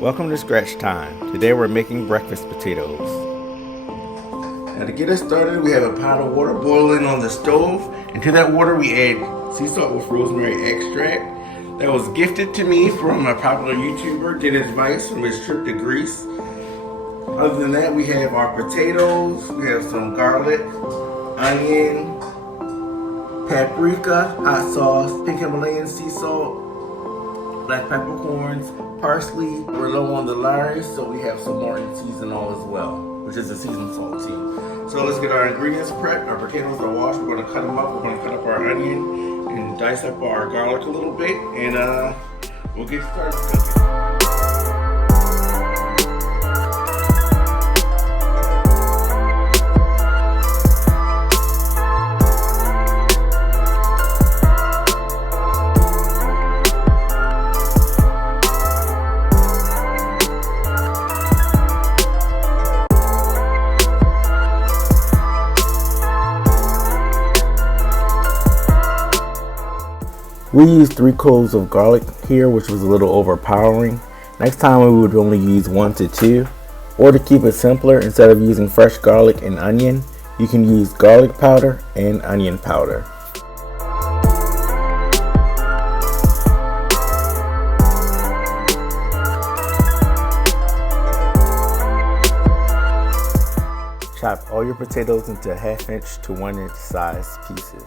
Welcome to Scratch Time. Today we're making breakfast potatoes. Now to get us started, we have a pot of water boiling on the stove. And to that water we add sea salt with rosemary extract. That was gifted to me from a popular YouTuber, Dennis Weiss, from his trip to Greece. Other than that, we have our potatoes, we have some garlic, onion, paprika, hot sauce, pink Himalayan sea salt, black peppercorns, parsley. We're low on the Larry, so we have some more in seasonal as well, which is a seasoned salt too. So let's get our ingredients prepped. Our potatoes are washed. We're going to cut them up. We're going to cut up our onion and dice up our garlic a little bit, and we'll get started cooking. We used 3 cloves of garlic here, which was a little overpowering. Next time we would only use 1 to 2. Or to keep it simpler, instead of using fresh garlic and onion, you can use garlic powder and onion powder. Chop all your potatoes into 1/2 inch to 1 inch size pieces.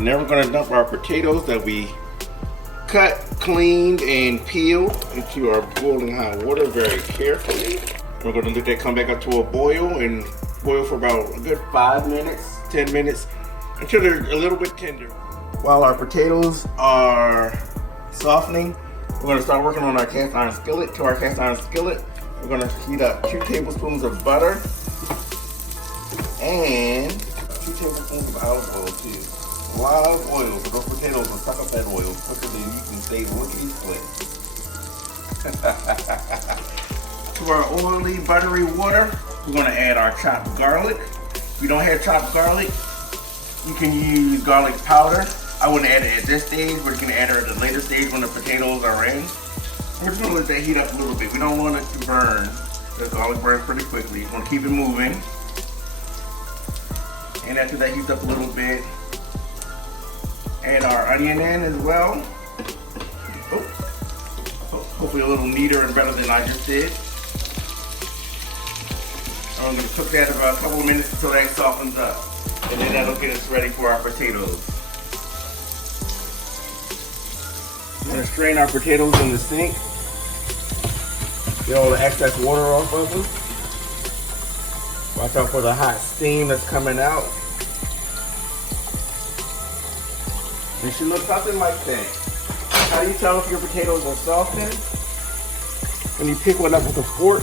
Now we're going to dump our potatoes that we cut, cleaned, and peeled into our boiling hot water very carefully. We're going to let that come back up to a boil and boil for about a good 5 minutes, 10 minutes, until they're a little bit tender. While our potatoes are softening, we're going to start working on our cast iron skillet. To our cast iron skillet, we're going to heat up 2 tablespoons of butter and 2 tablespoons of olive oil too. A lot of oil, so those potatoes will suck up that oil quicker than you can stay lickety split. To our oily, buttery water, we're going to add our chopped garlic. If you don't have chopped garlic, you can use garlic powder. I wouldn't add it at this stage, but you can add it at a later stage when the potatoes are in. We're just going to let that heat up a little bit. We don't want it to burn. The garlic burns pretty quickly. We're going to keep it moving. And after that heats up a little bit, add our onion in as well. Hopefully a little neater and better than I just did. I'm going to cook that about a couple of minutes until that softens up. And then that'll get us ready for our potatoes. We're going to strain our potatoes in the sink. Get all the excess water off of them. Watch out for the hot steam that's coming out. It should look something like that. How do you tell if your potatoes are softened? When you pick one up with a fork,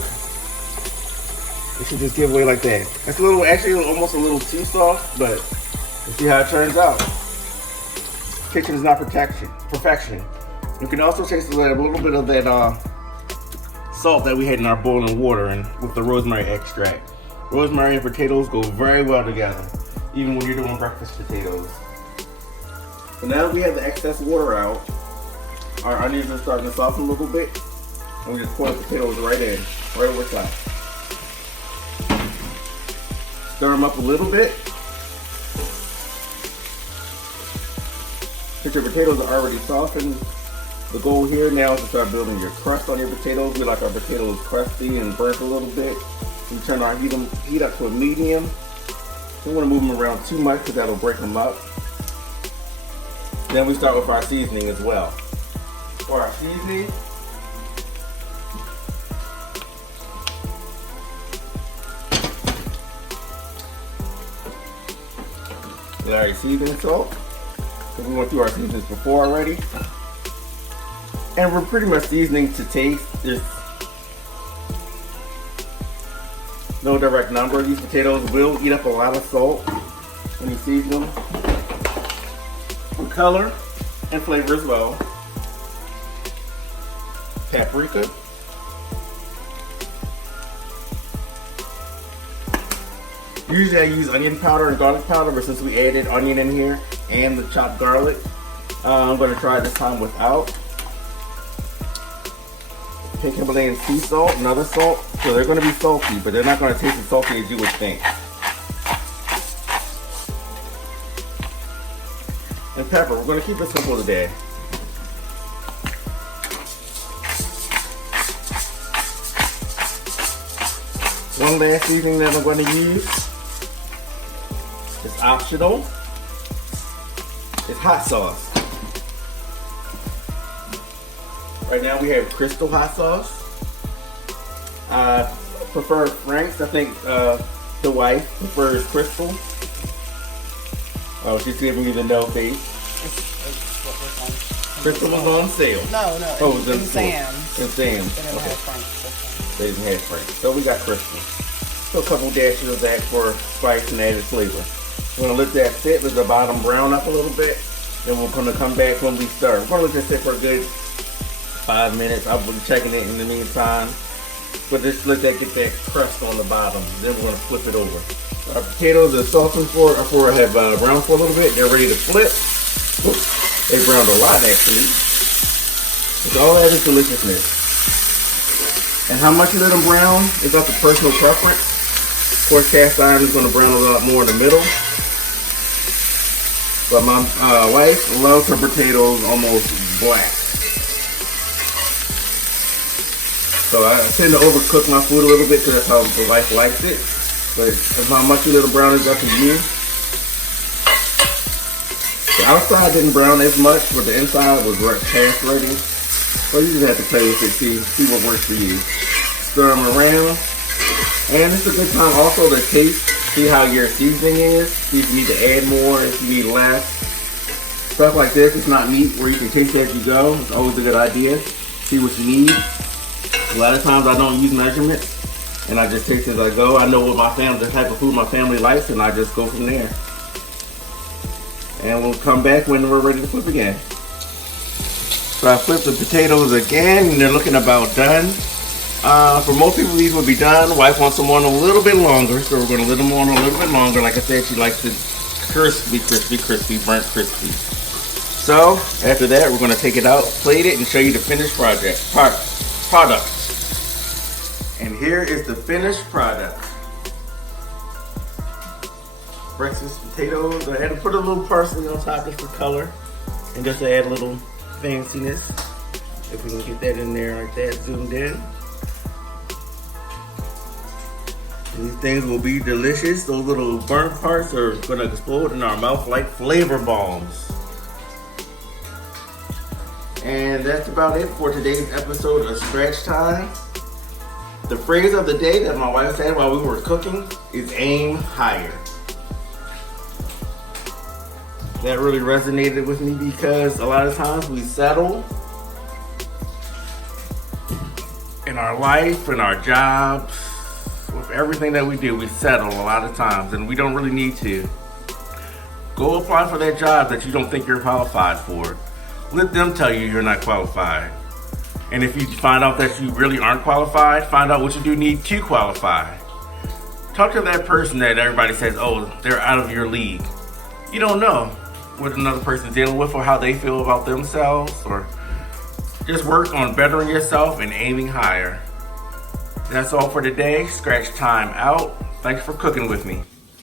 it should just give way like that. It's a little, actually almost a little too soft, but we'll see how it turns out. Kitchen is not perfection. You can also taste a little bit of that salt that we had in our boiling water and with the rosemary extract. Rosemary and potatoes go very well together, even when you're doing breakfast potatoes. So now that we have the excess water out, our onions are starting to soften a little bit, and we just pour the potatoes right in, right over top. Stir them up a little bit. Since your potatoes are already softened, the goal here now is to start building your crust on your potatoes. We like our potatoes crusty and burnt a little bit. We turn our heat up to a medium. We don't want to move them around too much because that'll break them up. Then we start with our seasoning as well. For our seasoning, Larry seasoning salt. So we went through our seasonings before already. And we're pretty much seasoning to taste. There's no direct number. These potatoes will eat up a lot of salt when you season them. For color and flavor as well. paprika, Usually I use onion powder and garlic powder, but since we added onion in here and the chopped garlic, I'm going to try it this time without. Pink Himalayan sea salt, another salt. So they're going to be salty, but they're not going to taste as salty as you would think. And pepper, we're going to keep it simple today. One last seasoning that I'm going to use. It's optional. It's hot sauce. Right now we have Crystal hot sauce. I prefer Frank's. I think the wife prefers Crystal. Oh, she's giving me the no face. Crystal was on sale. No. Oh, it was in Sam's. In Sam's. They didn't have Frank's. They didn't have Frank's. So we got Crystal. So a couple dashes of that for spice and added flavor. We're gonna let that sit, let the bottom brown up a little bit. Then we're gonna come back when we stir. We're gonna let that sit for a good 5 minutes. I'll be checking it in the meantime. But just let that get that crust on the bottom. Then we're gonna flip it over. Our potatoes are softened for have browned for a little bit. They're ready to flip. Oops. They browned a lot actually. It's all added deliciousness. And how much you let them brown is up to personal preference. Of course, cast iron is going to brown a lot more in the middle. But my wife loves her potatoes almost black. So I tend to overcook my food a little bit because that's how the wife likes it. But how much you let them brown is up to you. The outside didn't brown as much, but the inside was past ready. So you just have to play with it, see what works for you. Stir them around. And it's a good time also to taste, see how your seasoning is. See if you need to add more, if you need less. Stuff like this, it's not meat where you can taste as you go. It's always a good idea. See what you need. A lot of times I don't use measurements and I just taste as I go. I know what my family, the type of food my family likes, and I just go from there. And we'll come back when we're ready to flip again. So I flipped the potatoes again and they're looking about done. For most people these would be done. Wife wants them on a little bit longer, so we're going to let them on a little bit longer. Like I said, she likes it crispy, burnt crispy. So after that, we're going to take it out, plate it, and show you the finished product. And here is the finished product. Breakfast potatoes. I had to put a little parsley on top just for color and just to add a little fanciness. If we can get that in there like that, zoomed in. These things will be delicious. Those little burnt parts are going to explode in our mouth like flavor bombs. And that's about it for today's episode of Stretch Time. The phrase of the day that my wife said while we were cooking is aim higher. That really resonated with me because a lot of times we settle in our life, in our jobs, with everything that we do. We settle a lot of times and we don't really need to. Go apply for that job that you don't think you're qualified for. Let them tell you you're not qualified. And if you find out that you really aren't qualified, find out what you do need to qualify. Talk to that person that everybody says, oh, they're out of your league. You don't know what another person's dealing with or how they feel about themselves, or just work on bettering yourself and aiming higher. That's all for today. Scratch Time out. Thanks for cooking with me.